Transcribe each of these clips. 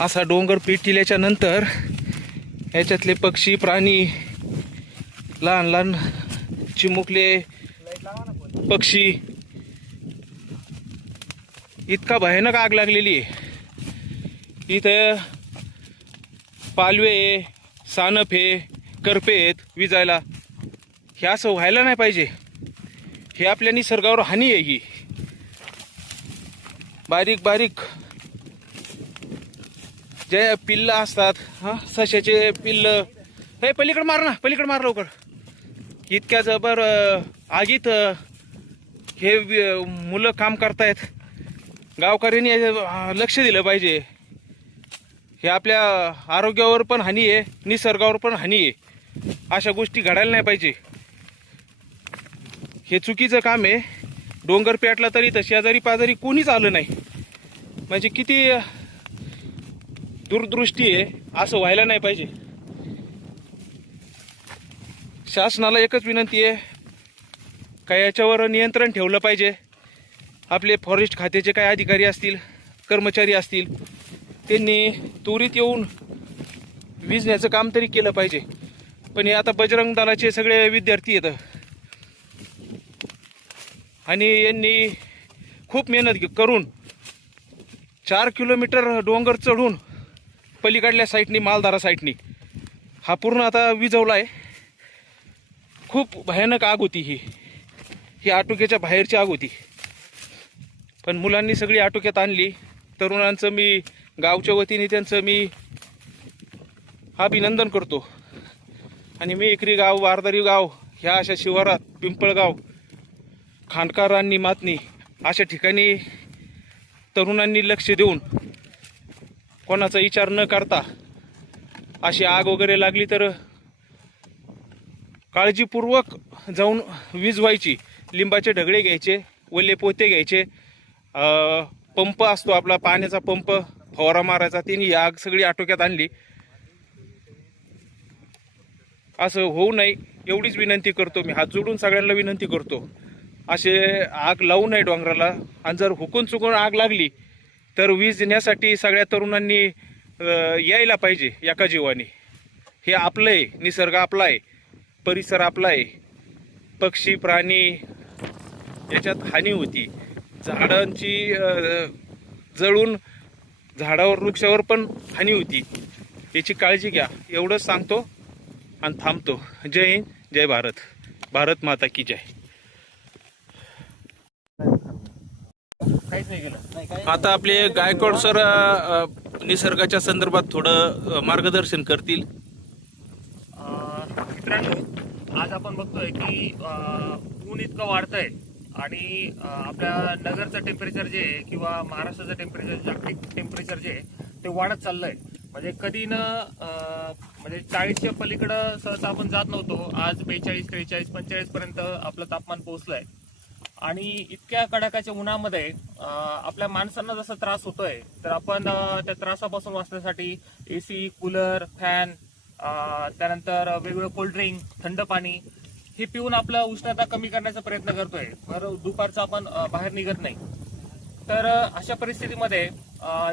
असा डोंगर पेटिल्याच्या नंतर याच्यातले पक्षी प्राणी, लहान लहान चिमुकले पक्षी, इतका भयानक आग लागलेली आहे इथं. पालवे, सानप, करपे आहेत विजायला. हे असं व्हायला नाही पाहिजे. हे आपल्या निसर्गावर हानी आहे. ही बारीक बारीक जे पिल्ल असतात, सशाचे पिल्ल, हे पलीकडे मार ना, पलीकडे मार लवकर. इतक्या जबर आगीत हे मुलं काम करतायत. गावकऱ्यांनी लक्ष दिलं पाहिजे. हे आपल्या आरोग्यावर पण हानी आहे, निसर्गावर पण हानी आहे. अशा गोष्टी घडायला नाही पाहिजे. हे चुकीचं काम आहे. डोंगर पेटला तरी तर शेजारी पाजारी कोणीच आलं नाही. म्हणजे किती दूरदृष्टी आहे. असं व्हायला नाही पाहिजे. शासनाला एकच विनंती आहे का याच्यावर नियंत्रण ठेवलं पाहिजे. आपले फॉरेस्ट खात्याचे काही अधिकारी असतील, कर्मचारी असतील, त्यांनी त्वरित येऊन विझण्याचं काम तरी केलं पाहिजे. पण हे आता बजरंग दलाचे सगळे विद्यार्थी आहेत आणि यांनी खूप मेहनत करून 4 किलोमीटर डोंगर चढून पलीकडल्या साईडनी, मालधारा साईडनी हा पूर्ण आता विझवला आहे. खूप भयानक आग होती ही आटोक्याच्या बाहेरची आग होती. पण मुलांनी सगळी आटोक्यात आणली. तरुणांचं मी गावच्या वतीने त्यांचं मी अभिनंदन करतो. आणि मी एकरी गाव, वारदारी गाव, ह्या अशा शिवारात, पिंपळगाव, खांडकार आणि मातनी अशा ठिकाणी तरुणांनी लक्ष देऊन, कोणाचा विचार न करता अशी आग वगैरे लागली तर काळजीपूर्वक जाऊन विझवायची. लिंबाचे ढगळे घ्यायचे, ओले पोते घ्यायचे, पंप असतो आपला पाण्याचा पंप, फवारा मारायचा. त्यांनी ही आग सगळी आटोक्यात आणली. असं होऊ नये एवढीच विनंती करतो मी. हात जोडून सगळ्यांना विनंती करतो. असे आग लावू नये डोंगराला. आणि जर हुकून चुकून आग लागली तर वीज देण्यासाठी सगळ्या तरुणांनी यायला पाहिजे एका जीवाने. हे आपलं आहे, निसर्ग आपला आहे, परिसर आपला आहे. पक्षी, प्राणी याच्यात हानी होती. झाडांची जळून झाडावर, वृक्षावर पण हानी होती. याची काळजी घ्या एवढंच सांगतो आणि थांबतो. जय हिंद, जय भारत. भारत माता की जय. आता आपले गायकवाड सर निसर्गाच्या संदर्भात थोडं मार्गदर्शन करतील. मित्रांनो, आज आपण बघतोय की ऊन इतकं वाढतंय आणि आपल्या नगरचं टेम्परेचर जे आहे किंवा महाराष्ट्राचं टेम्परेचर, जागतिक टेम्परेचर जे आहे ते वाढत चाललंय. म्हणजे कधी न म्हणजे 40च्या पलीकडं सहसा आपण जात नव्हतो. आज 42, 43, 45 पर्यंत आपलं तापमान पोहोचलंय. आणि इतक्या कडाक्याच्या उन्हामध्ये आपल्या माणसांना जसा त्रास होतोय, तर आपण त्या त्रासापासून वाचण्यासाठी एसी, कूलर, फॅन, त्यानंतर वेगवेगळं कोल्ड्रिंक, थंड पाणी हे पिऊन आपलं उष्णता कमी करण्याचा प्रयत्न करतोय. बरं, दुपारचं आपण बाहेर निघत नाही. तर अशा परिस्थितीमध्ये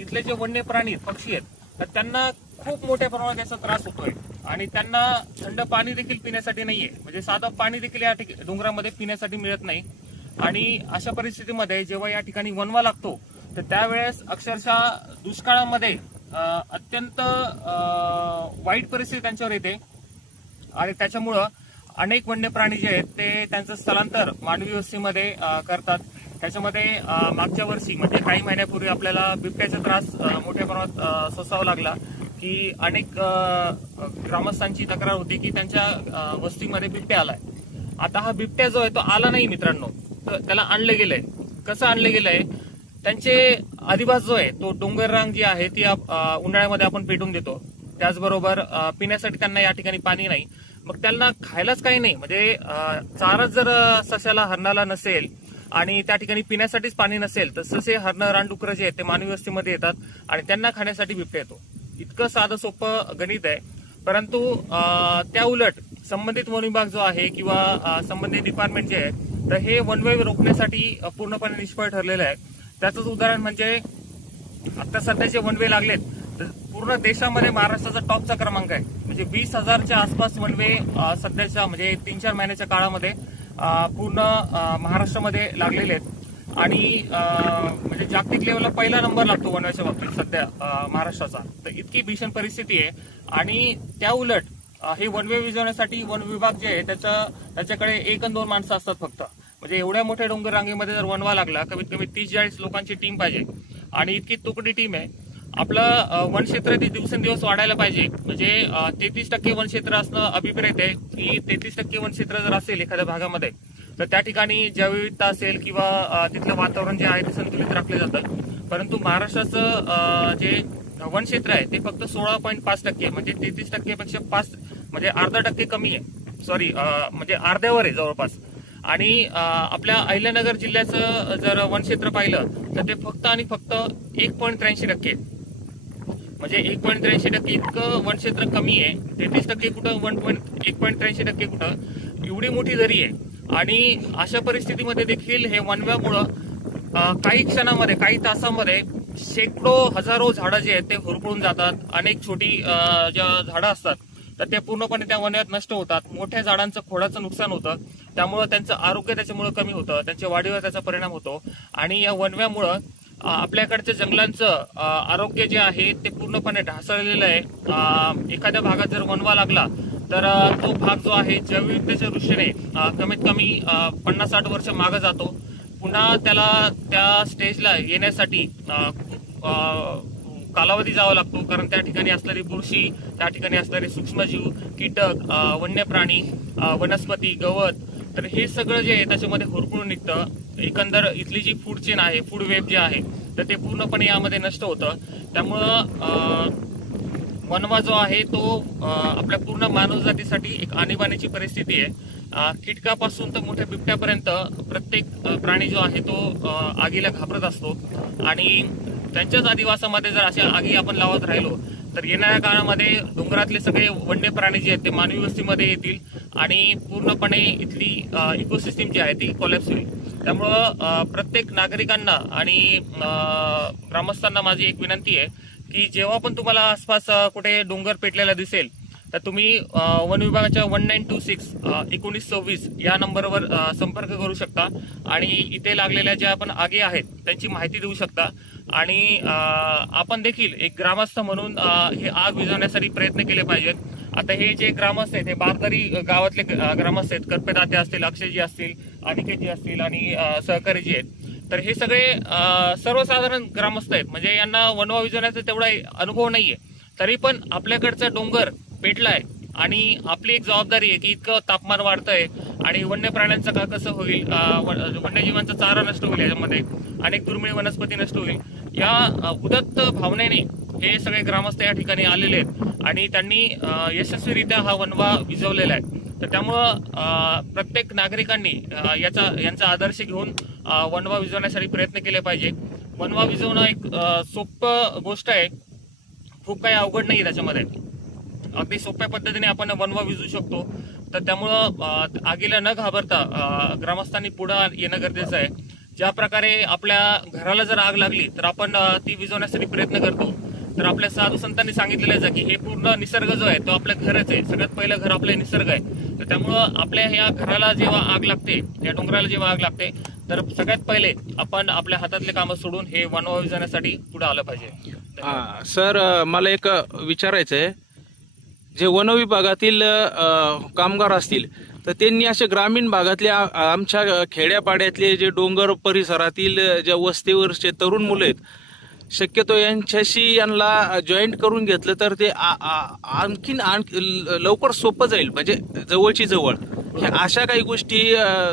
इथले जे वन्य प्राणी, पक्षी आहेत, तर त्यांना खूप मोठ्या प्रमाणात याचा त्रास होतोय. आणि त्यांना थंड पाणी देखील पिण्यासाठी नाहीये. म्हणजे साधं पाणी देखील या डोंगरामध्ये पिण्यासाठी मिळत नाही. आणि अशा परिस्थितीमध्ये जेव्हा या ठिकाणी वणवा लागतो, तर त्यावेळेस अक्षरशः दुष्काळामध्ये अत्यंत वाईट परिस्थिती त्यांच्यावर येते. आणि त्याच्यामुळं अनेक वन्य प्राणी जे आहेत ते त्यांचं स्थलांतर मानवी वस्तीमध्ये करतात. त्याच्यामध्ये मागच्या वर्षी म्हणजे काही महिन्यापूर्वी आपल्याला बिबट्याचा त्रास मोठ्या प्रमाणात सोसावा लागला. की अनेक ग्रामस्थांची तक्रार होती की त्यांच्या वस्तीमध्ये बिबट्या आलाय. आता हा बिबट्या जो आहे तो आला नाही मित्रांनो, तर त्याला आणलं गेलंय. कसं आणलं गेलंय? त्यांचे अधिवास जो आहे तो डोंगर रांग जी आहे ती उन्हाळ्यामध्ये आपण पेटून देतो. त्याचबरोबर पिण्यासाठी त्यांना या ठिकाणी पाणी नाही. मग त्यांना खायलाच काही नाही. म्हणजे चाराच जर सस्याला, हरणाला नसेल आणि त्या ठिकाणी पिण्यासाठीच पाणी नसेल, तर ससे, हरणं, रानडुकरं जे आहेत ते मानवी वस्तीमध्ये येतात आणि त्यांना खाण्यासाठी बिबट्या येतो. इतकं साधं सोपं गणित आहे. परंतु त्या उलट संबंधित वन विभाग जो आहे किंवा संबंधित डिपार्टमेंट जे आहे तर हे वन वे रोखण्यासाठी पूर्णपणे निष्फळ ठरलेलं आहे. त्याचंच उदाहरण म्हणजे आता सध्याचे वन वे लागलेत तर पूर्ण देशामध्ये महाराष्ट्राचा टॉपचा क्रमांक आहे. म्हणजे 20,000च्या आसपास वन वे सध्याच्या म्हणजे 3-4 महिन्याच्या काळामध्ये पूर्ण महाराष्ट्रामध्ये लागलेले आहेत आणि म्हणजे जागतिक लेवलला पहिला नंबर लागतो वन वेच्या बाबतीत सध्या महाराष्ट्राचा. तर इतकी भीषण परिस्थिती आहे आणि त्या उलट हे वन वे विझवण्यासाठी वन विभाग जे आहे त्याच्याकडे 1 आणि 2 माणसं असतात फक्त. म्हणजे एवढ्या मोठ्या डोंगर रांगेमध्ये जर वनवा लागला कमीत कमी 30-40 लोकांची टीम पाहिजे आणि इतकी तुकडी टीम आहे. आपलं वनक्षेत्र दिवसेंदिवस वाढायला पाहिजे. म्हणजे 33% वनक्षेत्र असणं अभिप्रेत आहे की 33% वनक्षेत्र जर असेल एखाद्या भागामध्ये तर त्या ठिकाणी जैवविविधता असेल किंवा तिथलं वातावरण जे आहे ते संतुलित राखलं जातं. परंतु महाराष्ट्राचं जे वनक्षेत्र आहे ते फक्त 16.5% म्हणजे 33% पेक्षा 5 म्हणजे अर्धा टक्के कमी आहे. सॉरी म्हणजे अर्ध्यावर आहे जवळपास. आणि आपल्या अहिल्यानगर जिल्ह्याचं जर वनक्षेत्र पाहिलं तर ते फक्त आणि फक्त 1.83%. म्हणजे 1.83% इतकं वनक्षेत्र कमी आहे. 33% कुठं 1.83% कुठं एवढी मोठी दरी आहे. आणि अशा परिस्थितीमध्ये देखील हे वनव्यामुळं काही क्षणामध्ये काही तासामध्ये शेकडो हजारो झाडं जे आहेत ते होरपळून जातात. अनेक छोटी ज्या झाडं असतात तर ते पूर्णपणे त्या वन्यात नष्ट होतात. मोठ्या झाडांचं खोडाचं नुकसान होतं. त्यामुळं त्यांचं आरोग्य त्याच्यामुळे कमी होतं. त्यांच्या वाढीवर त्याचा परिणाम होतो. आणि या वनव्यामुळं आपल्याकडच्या जंगलांचं आरोग्य जे आहे ते पूर्णपणे ढासळलेलं आहे. एखाद्या भागात जर वनवा लागला तर तो भाग जो आहे जैवविविधतेच्या दृष्टीने कमीत कमी 50-60 वर्ष मागे जातो. पुन्हा त्याला त्या स्टेजला येण्यासाठी कालावधी जावा लागतो. कारण त्या ठिकाणी असणारी बुरशी, त्या ठिकाणी असणारे सूक्ष्मजीव, कीटक, वन्य प्राणी, वनस्पती, गवत तर हे सगळं जे आहे त्याच्यामध्ये होरपळून निघतं. एकंदर इथली जी फूड चेन आहे, फूड वेब जे आहे तर ते पूर्णपणे यामध्ये नष्ट होतं. त्यामुळं वनवा जो आहे तो आपल्या पूर्ण मानवजातीसाठी एक आणीबाणीची परिस्थिती आहे. कीटकापासून तर मोठ्या बिबट्यापर्यंत प्रत्येक प्राणी जो आहे तो आगीला घाबरत असतो. आणि त्यांच्याच अधिवासामध्ये जर अशा आगी आपण लावत राहिलो तर येणाऱ्या काळामध्ये डोंगरातले सगळे वन्य प्राणी जे आहेत ते मानवी वस्तीमध्ये येतील आणि पूर्णपणे इथली इकोसिस्टीम जी आहे ती कोलॅप्स होईल. त्यामुळं प्रत्येक नागरिकांना आणि ग्रामस्थांना माझी एक विनंती आहे की जेव्हा पण तुम्हाला आसपास कुठे डोंगर पेटलेला दिसेल तर तुम्ही वन विभागाच्या 1926 या नंबरवर संपर्क करू शकता आणि इथे लागलेल्या ज्या आपण आगी आहेत त्यांची माहिती देऊ शकता. आणि आपण देखील एक ग्रामस्थ म्हणून हे आग विझवण्यासाठी प्रयत्न केले पाहिजेत. आता हे जे ग्रामस्थ आहेत हे बारदारी गावातले ग्रामस्थ आहेत. करपेदाते असतील, अक्षयजी असतील, अनिकेतजी असतील आणि सहकारी जी आहेत तर हे सगळे सर्वसाधारण ग्रामस्थ आहेत. म्हणजे यांना वनवा विझवण्याचा तेवढा अनुभव नाहीये. तरी पण आपल्याकडचा डोंगर पेटलाय आणि आपली एक जबाबदारी आहे की इतकं तापमान वाढतंय आणि वन्य प्राण्यांचं का कसं होईल, वन्यजीवांचा चारा नष्ट होईल, याच्यामध्ये अनेक दुर्मिळ वनस्पती नष्ट होईल. या उदत्त भावनेने हे सगळे ग्रामस्थ या ठिकाणी आलेले आहेत आणि त्यांनी यशस्वीरित्या हा वनवा विझवलेला आहे. तर त्यामुळं प्रत्येक नागरिकांनी यांचा आदर्श घेऊन वनवा विझवण्यासाठी प्रयत्न केले पाहिजे. वनवा विझवणं एक सोपं गोष्ट आहे. खूप काही अवघड नाही त्याच्यामध्ये. अगदी सोप्या पद्धतीने आपण वनवा विझू शकतो. तर त्यामुळं आगीला न घाबरता ग्रामस्थांनी पुढे येणं गरजेचं आहे. ज्या प्रकारे आपल्या घराला जर आग लागली तर आपण ती विझवण्यासाठी प्रयत्न करतो. तर आपल्या साधू संतांनी सांगितलेलं आहे की हे पूर्ण निसर्ग जो आहे तो आपलं घरच आहे. सगळ्यात पहिलं घर आपलं निसर्ग आहे. तर त्यामुळं आपल्या ह्या घराला जेव्हा आग लागते, या डोंगराला जेव्हा आग लागते तर सगळ्यात पहिले आपण आपल्या हातातले कामं सोडून हे वनवा विझवण्यासाठी पुढे आलं पाहिजे. सर, मला एक विचारायचं आहे, जे वन विभागातील कामगार असतील तर त्यांनी अशा ग्रामीण भागातल्या आमच्या खेड्यापाड्यातले जे डोंगर परिसरातील ज्या वस्तीवरचे तरुण मुलं आहेत शक्यतो यांना जॉईंट करून घेतलं तर ते आणखीन लवकर सोपं जाईल. म्हणजे जवळची जवळ ह्या अशा काही गोष्टी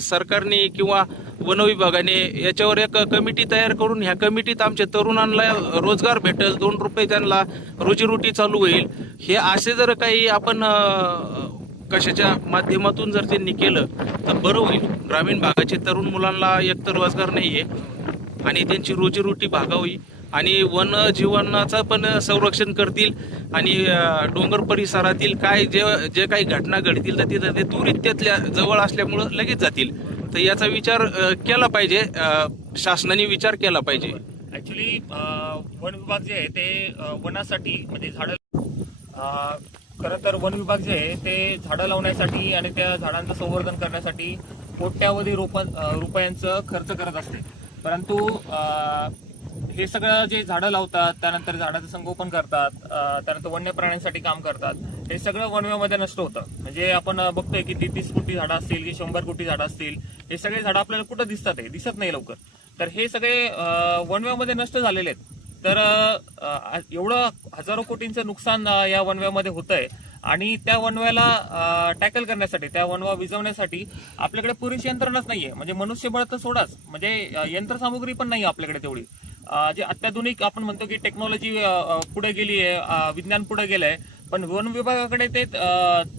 सरकारने किंवा वन विभागाने याच्यावर एक कमिटी तयार करून ह्या कमिटीत आमच्या तरुणांना रोजगार भेटेल, 2 रुपये त्यांना रोजीरोटी चालू होईल. हे असे जर काही आपण कशाच्या माध्यमातून जर त्यांनी केलं तर बरं होईल. ग्रामीण भागाचे तरुण मुलांना एकतर रोजगार नाहीये आणि त्यांची रोजीरोटी भागावी आणि वन जीवनाचं पण संरक्षण करतील आणि डोंगर परिसरातील काय जे काही घटना घडतील तर तिथं ते त्वरित त्यातल्या जवळ असल्यामुळं लगेच जातील. तर याचा विचार केला पाहिजे, शासनाने विचार केला पाहिजे. ऍक्च्युली वन विभाग जे आहे ते वनासाठी म्हणजे झाडं खरं तर वन विभाग जे आहे ते झाडं लावण्यासाठी आणि त्या झाडांचं संवर्धन करण्यासाठी कोट्यावधी रुपयांचं खर्च करत असते. परंतु हे सगळं जे झाडं लावतात, त्यानंतर झाडाचं संगोपन करतात, त्यानंतर वन्य प्राण्यांसाठी काम करतात, हे सगळं वनव्यामध्ये नष्ट होतं. म्हणजे आपण बघतोय की 30 कोटी झाडं असतील की 100 कोटी झाडं असतील, हे सगळे झाडं आपल्याला कुठं दिसतात, हे दिसत नाही लवकर. तर हे सगळे वनव्यामध्ये नष्ट झालेले आहेत. तर एवढं हजारो कोटींचं नुकसान या वनव्यामध्ये होतंय आणि त्या वनव्याला टॅकल करण्यासाठी, त्या वनवा विझवण्यासाठी आपल्याकडे पुरेशी यंत्रणाच नाहीये. म्हणजे मनुष्यबळ तर सोडाच, म्हणजे यंत्रसामुग्री पण नाही आपल्याकडे तेवढी. जे अत्याधुनिक आपण म्हणतो की टेक्नॉलॉजी पुढे गेली आहे, विज्ञान पुढे गेलंय, पण वन विभागाकडे ते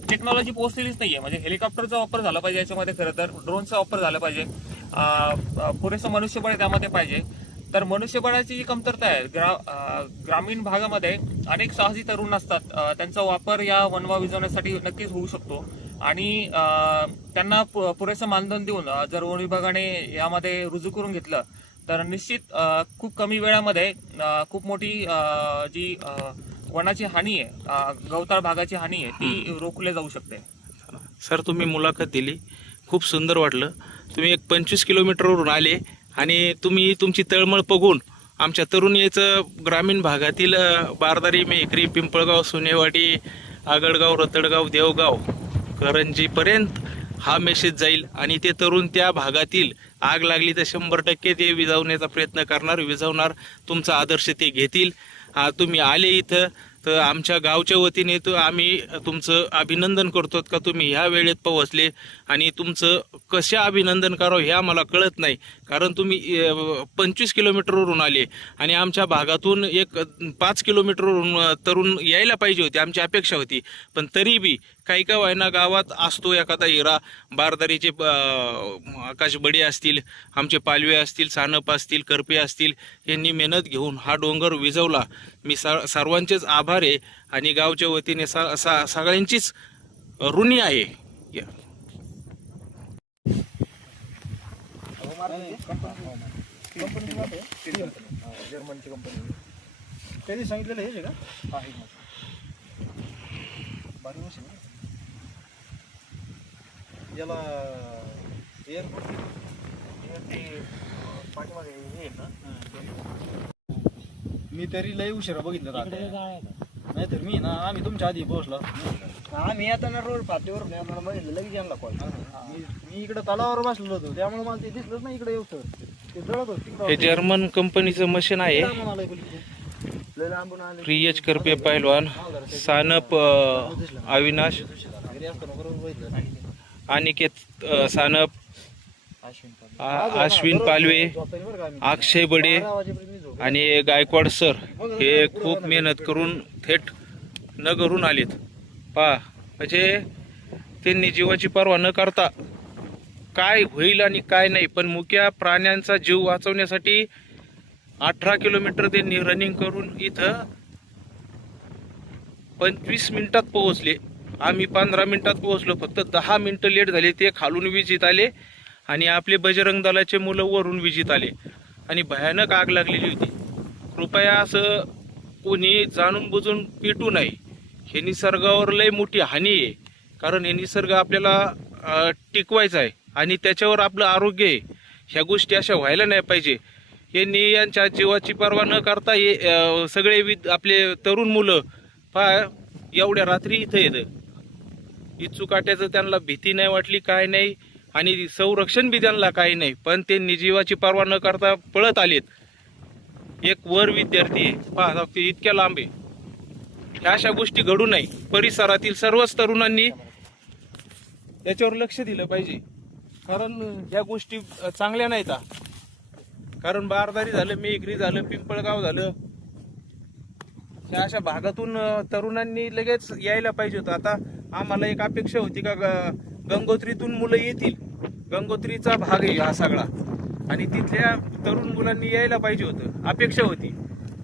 टेक्नॉलॉजी पोहोचलेलीच नाहीये. म्हणजे हेलिकॉप्टरचा वापर झाला पाहिजे याच्यामध्ये, खरं तर ड्रोनचा वापर झाला पाहिजे, पुरेसं मनुष्यबळ त्यामध्ये पाहिजे. तर मनुष्यबळाची जी कमतरता आहे, ग्रामीण भागामध्ये अनेक साहसी तरुण असतात, त्यांचा वापर या वनवा विझवण्यासाठी नक्कीच होऊ शकतो. आणि त्यांना पुरेसं मानधन देऊन जर वन विभागाने यामध्ये रुजू करून घेतलं तर निश्चित खूप कमी वेळामध्ये खूप मोठी जी वनाची हानी आहे, गवताळ भागाची हानी आहे, ती रोखली जाऊ शकते. सर, तुम्ही मुलाखत दिली, खूप सुंदर वाटलं. तुम्ही एक 25 किलोमीटरवरून आले आणि तुम्ही तुमची तळमळ बघून आमच्या तरुणीचं ग्रामीण भागातील बारदारी, मेहकरी, पिंपळगाव, सोनेवाडी, आगडगाव, रतडगाव, देवगाव, करंजीपर्यंत हा मेसेज जाईल आणि ते तरुण त्या भागातील आग लागली तर 100% ते विझवण्याचा प्रयत्न करणार, विझवणार. तुमचा आदर्श ते घेतील. तुम्ही आले इथं तर आमच्या गावच्या वतीने तर आम्ही तुमचं अभिनंदन करतो का तुम्ही ह्या वेळेत पोहोचले. आणि तुमचं कसे अभिनंदन करावं हे आम्हाला कळत नाही, कारण तुम्ही 25 किलोमीटरवरून आले आणि आमच्या भागातून एक 5 किलोमीटरवरून तरुण यायला पाहिजे होते, आमची अपेक्षा होती. पण तरी बी काही का व्हायना गावात असतो एखादा हिरा, बारदारीचे आकाश बडे असतील, आमचे पालवे असतील, सानप असतील, करपे असतील, यांनी मेहनत घेऊन हा डोंगर विझवला. मी सर्वांचेच आभार आहे आणि गावच्या वतीने सगळ्यांचीच ऋणी आहे. जर्मनची कंपनी त्यांनी सांगितलेलं हे का बारी मशीन याला एअरपोर्ट पाठीमागे हे ना. मी तरी लई उशिरा बघितलं नाही तर मी ना आम्ही तुमच्या आधी पोहोचलो. आम्ही येताना रोड पातळीवर मला बघितलं लगेच यांना कॉल. मी इकडे तलावावर बसलेलो होतो, त्यामुळे मला ते दिसलंच नाही इकडे येऊ. ते जळत होत. हे जर्मन कंपनीचं मशीन आहे. प्रियच करपे पैलवान, सानप अविनाश, अनिकेत सानप, अश्विन पालवे, अक्षय बडे आणि गायकवाड सर हे खूप मेहनत करून थेट नगरून आलेत. म्हणजे त्यांनी जीवाची पर्वा न करता काय होईल आणि काय नाही, पण मुक्या प्राण्यांचा जीव वाचवण्यासाठी 18 किलोमीटर त्यांनी रनिंग करून इथं 25 मिनिटात पोहोचले. आम्ही 15 मिनिटात पोहोचलो, फक्त 10 मिनिटं लेट झाले. ते खालून विजित आले आणि आपले बजरंग दलाचे मुलं वरून विजित आले आणि भयानक आग लागलेली होती. कृपया असं कोणी जाणून बुजून पेटू नये. हे निसर्गावर लय मोठी हानी आहे, कारण हे निसर्ग आपल्याला टिकवायचा आहे आणि त्याच्यावर आपलं आरोग्य आहे. ह्या गोष्टी अशा व्हायला नाही पाहिजे. यांनी यांच्या जीवाची पर्वा न करता हे सगळे आपले तरुण मुलं एवढ्या रात्री इथं येतं. इचुकाट्याचं त्यांना भीती नाही वाटली, काय नाही, आणि संरक्षण बी त्यांना काही नाही, पण ते जीवाची पर्वा न करता पळत आलेत. एक वर विद्यार्थी आहे, इतक्या लांब आहे. ह्या अशा गोष्टी घडू नये. परिसरातील सर्वच तरुणांनी याच्यावर लक्ष दिलं पाहिजे, कारण ह्या गोष्टी चांगल्या नाहीत. कारण बारदारी झालं, मेघरी झालं, पिंपळगाव झालं, त्या अशा भागातून तरुणांनी लगेच यायला पाहिजे होतं. आता आम्हाला एक अपेक्षा होती का गंगोत्रीतून मुलं येतील, गंगोत्रीचा भाग आहे हा सगळा, आणि तिथल्या तरुण मुलांनी यायला पाहिजे होतं, अपेक्षा होती.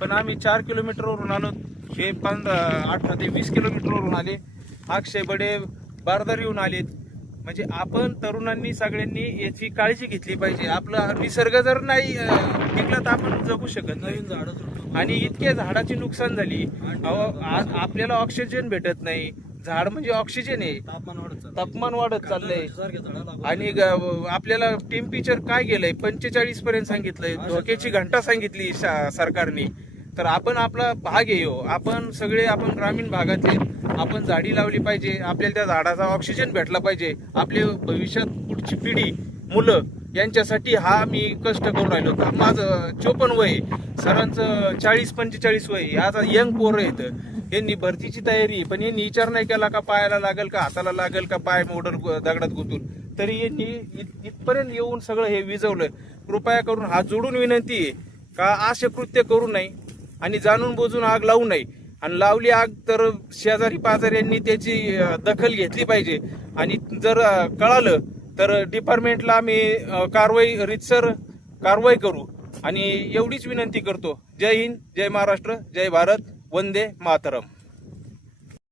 पण आम्ही 4 किलोमीटरवरून आलो, हे 18 ते 20 किलोमीटरवरून आले. अक्षय बडे बारदारीहून आलेत. म्हणजे आपण तरुणांनी सगळ्यांनी याची काळजी घेतली पाहिजे. आपला निसर्ग जर नाही टिकला तर आपण जगू शकत नाही. नवीन झाडं तुटतो. आणि इतक्या झाडाची नुकसान झाली. आज आपल्याला ऑक्सिजन भेटत नाही. झाड म्हणजे ऑक्सिजन आहे. तापमान वाढत चाललंय. आणि आपल्याला टेम्परेचर काय गेलंय 45 पर्यंत सांगितलंय. धोक्याची घंटा सांगितली सरकारने. तर आपण आपला भाग येऊ. आपण सगळे आपण ग्रामीण भागातले आपण झाडी लावली पाहिजे. आपल्याला त्या झाडाचा ऑक्सिजन भेटला पाहिजे. आपले भविष्यात पुढची पिढी मुलं यांच्यासाठी हा मी कष्ट करून राहिलो. माझं 54 वय, सरांचं 40-45 वय. आता यंग पोरं आहेत. यांनी भरतीची तयारी, पण यांनी विचार नाही केला का पायाला लागेल का हाताला लागेल का पाय मोडल दगडात गुतून. तरी यांनी इथपर्यंत येऊन सगळं हे विजवलं. कृपया करून हात जोडून विनंती आहे का असे कृत्य करू नये आणि जाणून बुजून आग लावू नये. आणि लावली आग तर शेजारी पाजारी यांनी त्याची दखल घेतली पाहिजे. आणि जर कळालं तर डिपार्टमेंटला आम्ही रीतसर कारवाई करू. आणि एवढीच विनंती करतो. जय हिंद, जय महाराष्ट्र, जय भारत, वंदे मातरम.